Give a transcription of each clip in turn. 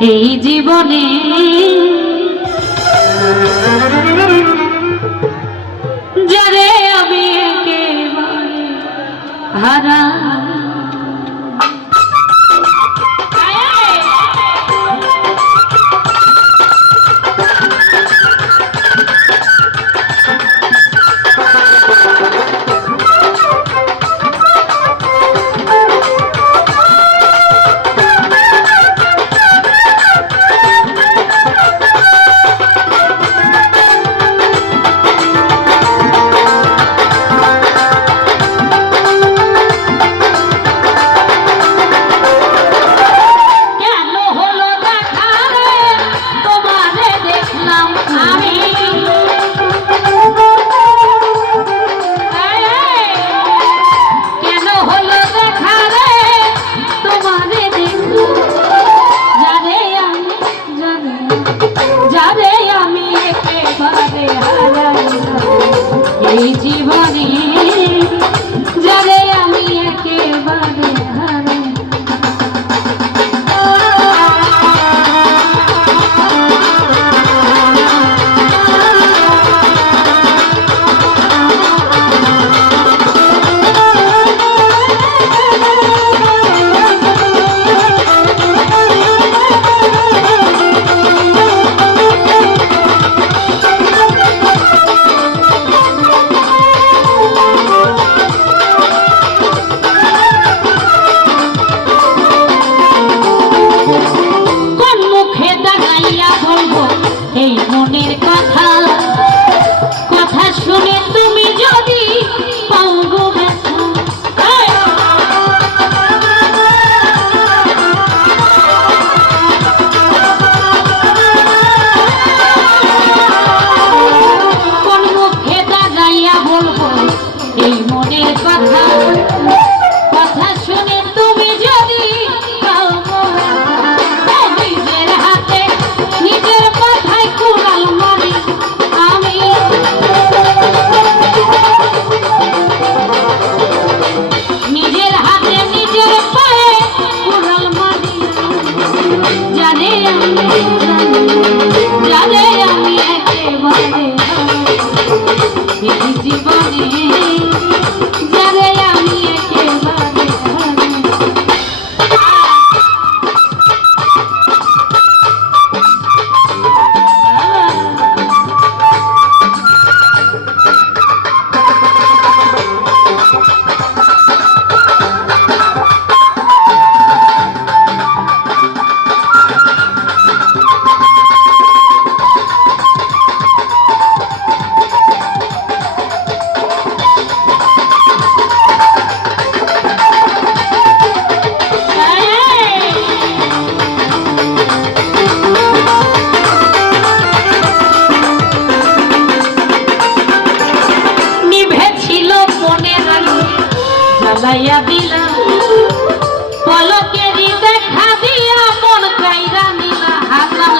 এই জীবনে যারে আমি একেবারে হারা এই জীবনে যারে আমি একেবারে হারা জ্বালাইয়া দিলা পলকেরই দেখা দিয়া মন কাইরা নিলা হাসান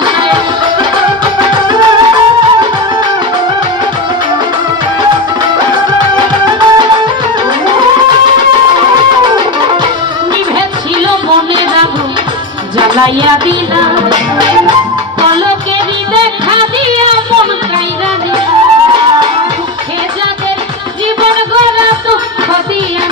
নিভে ছিল মনের আগুন জ্বালাইয়া দিলা পলকেরই দেখা দিয়া মন কাইরা নিলা দুঃখে যাদের জীবন গড়া দুঃখ দিয়া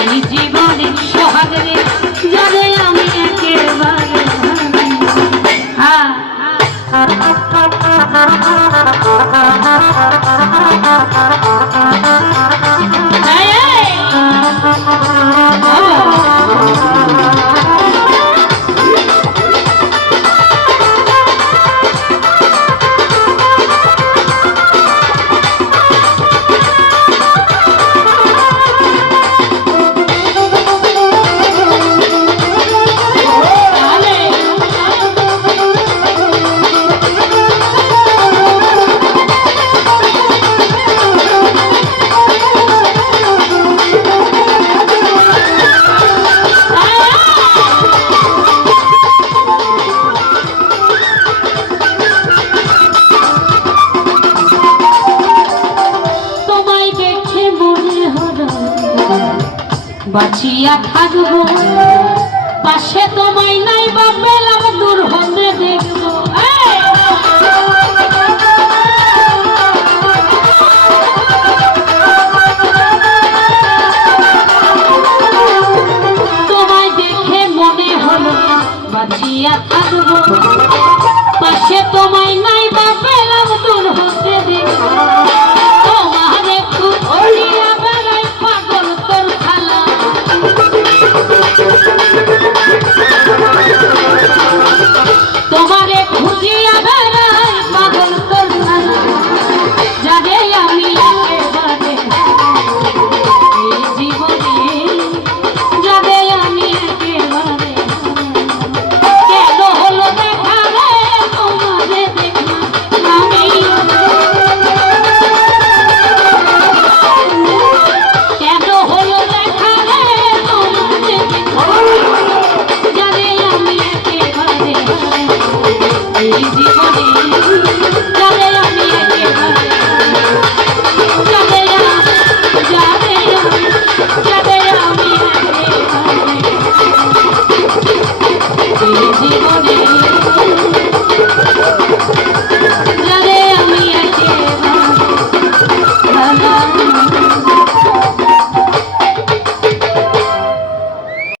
এই জীবনে সোহাগরে যারে আমি একেবারে বাঁচিয়া থাকবো পাশে তোমায় নাই বা পেলাম দূর হতে দেখবো তোমায় দেখে মনে হলো বাঁচিয়া থাকবো পাশে তোমায় নাই বা পেলাম দূর হতে দেখবো তোমারে খুঁজিয়া বেড়াই পাগল তোর খালা তোমারে খুঁজিয়া বেড়াই পাগল তোর খালা জানে আমি একেবারে এই জীবনে জানে আমি একেবারে কেন হলো দেখা রে তোমারে দেখলাম আমি কেন হলো দেখা রে তোমারে দেখলাম জানে আমি একেবারে এই জীবনে জানে আমি একেবারে জানে আমি একেবারে এই জীবনে